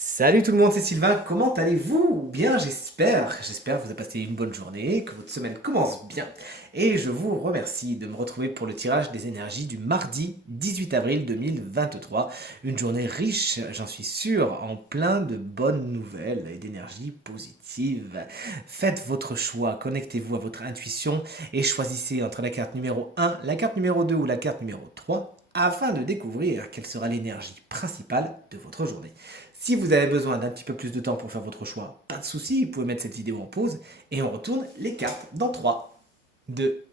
Salut tout le monde, c'est Sylvain, comment allez-vous? Bien, j'espère que vous avez passé une bonne journée, que votre semaine commence bien. Et je vous remercie de me retrouver pour le tirage des énergies du mardi 18 avril 2023. Une journée riche, j'en suis sûr, en plein de bonnes nouvelles et d'énergie positive. Faites votre choix, connectez-vous à votre intuition et choisissez entre la carte numéro 1, la carte numéro 2 ou la carte numéro 3 afin de découvrir quelle sera l'énergie principale de votre journée. Si vous avez besoin d'un petit peu plus de temps pour faire votre choix, pas de souci, vous pouvez mettre cette vidéo en pause et on retourne les cartes dans 3, 2,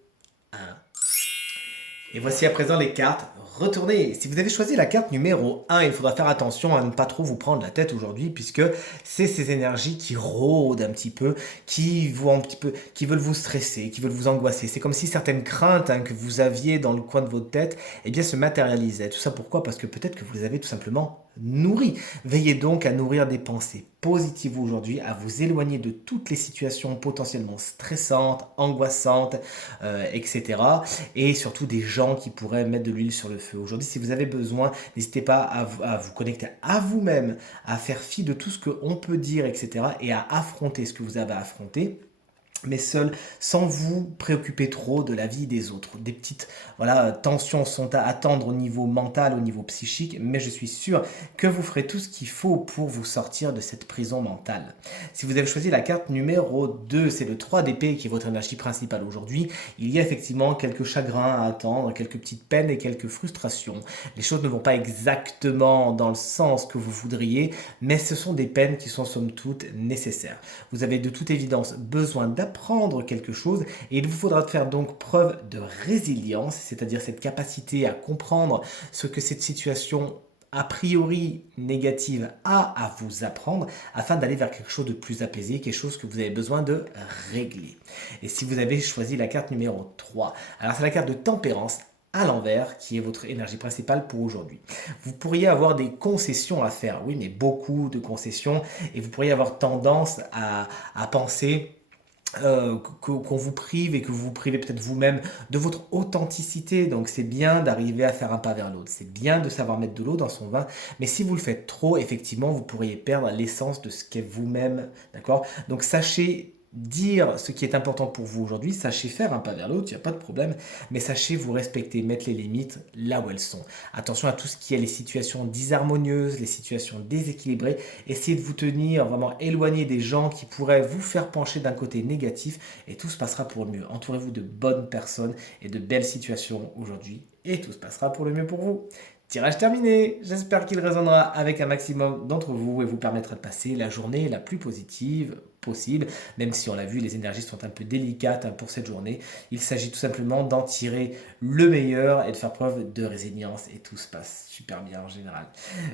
1. Et voici à présent les cartes retournées. Si vous avez choisi la carte numéro 1, il faudra faire attention à ne pas trop vous prendre la tête aujourd'hui puisque c'est ces énergies qui rôdent un petit peu, qui veulent vous stresser, qui veulent vous angoisser. C'est comme si certaines craintes que vous aviez dans le coin de votre tête se matérialisaient. Tout ça pourquoi? Parce que peut-être que vous les avez tout simplement nourries. Veillez donc à nourrir des pensées positives aujourd'hui, à vous éloigner de toutes les situations potentiellement stressantes, angoissantes, etc. Et surtout des gens qui pourraient mettre de l'huile sur le feu. Aujourd'hui, si vous avez besoin, n'hésitez pas à vous connecter à vous-même, à faire fi de tout ce qu'on peut dire, etc. et à affronter ce que vous avez à affronter, mais seul, sans vous préoccuper trop de la vie des autres. Des petites tensions sont à attendre au niveau mental, au niveau psychique, mais je suis sûr que vous ferez tout ce qu'il faut pour vous sortir de cette prison mentale. Si vous avez choisi la carte numéro 2, c'est le 3 d'épée qui est votre énergie principale aujourd'hui, il y a effectivement quelques chagrins à attendre, quelques petites peines et quelques frustrations. Les choses ne vont pas exactement dans le sens que vous voudriez, mais ce sont des peines qui sont somme toute nécessaires. Vous avez de toute évidence besoin d'apprendre quelque chose et il vous faudra faire donc preuve de résilience, c'est-à-dire cette capacité à comprendre ce que cette situation a priori négative a à vous apprendre afin d'aller vers quelque chose de plus apaisé, quelque chose que vous avez besoin de régler. Et si vous avez choisi la carte numéro 3, alors c'est la carte de tempérance à l'envers qui est votre énergie principale pour aujourd'hui. Vous pourriez avoir des concessions à faire, oui, mais beaucoup de concessions, et vous pourriez avoir tendance à penser qu'on vous prive et que vous vous privez peut-être vous-même de votre authenticité. Donc c'est bien d'arriver à faire un pas vers l'autre. C'est bien de savoir mettre de l'eau dans son vin. Mais si vous le faites trop, effectivement, vous pourriez perdre l'essence de ce qu'est vous-même. D'accord? Donc sachez dire ce qui est important pour vous aujourd'hui, sachez faire un pas vers l'autre, il n'y a pas de problème, mais sachez vous respecter, mettre les limites là où elles sont. Attention à tout ce qui est les situations disharmonieuses, les situations déséquilibrées, essayez de vous tenir vraiment éloigné des gens qui pourraient vous faire pencher d'un côté négatif et tout se passera pour le mieux. Entourez-vous de bonnes personnes et de belles situations aujourd'hui et tout se passera pour le mieux pour vous. Tirage terminé, j'espère qu'il résonnera avec un maximum d'entre vous et vous permettra de passer la journée la plus positive possible, même si on l'a vu, les énergies sont un peu délicates pour cette journée. Il s'agit tout simplement d'en tirer le meilleur et de faire preuve de résilience et tout se passe super bien en général.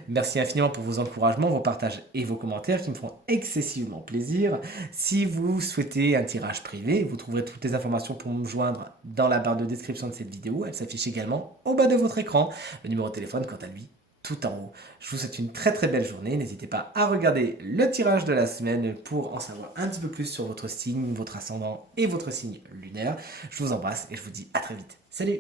Merci infiniment pour vos encouragements, vos partages et vos commentaires qui me font excessivement plaisir. Si vous souhaitez un tirage privé, vous trouverez toutes les informations pour me joindre dans la barre de description de cette vidéo. Elle s'affiche également au bas de votre écran. Le numéro de téléphone, quant à lui, tout en haut. Je vous souhaite une très très belle journée. N'hésitez pas à regarder le tirage de la semaine pour en savoir un petit peu plus sur votre signe, votre ascendant et votre signe lunaire. Je vous embrasse et je vous dis à très vite. Salut!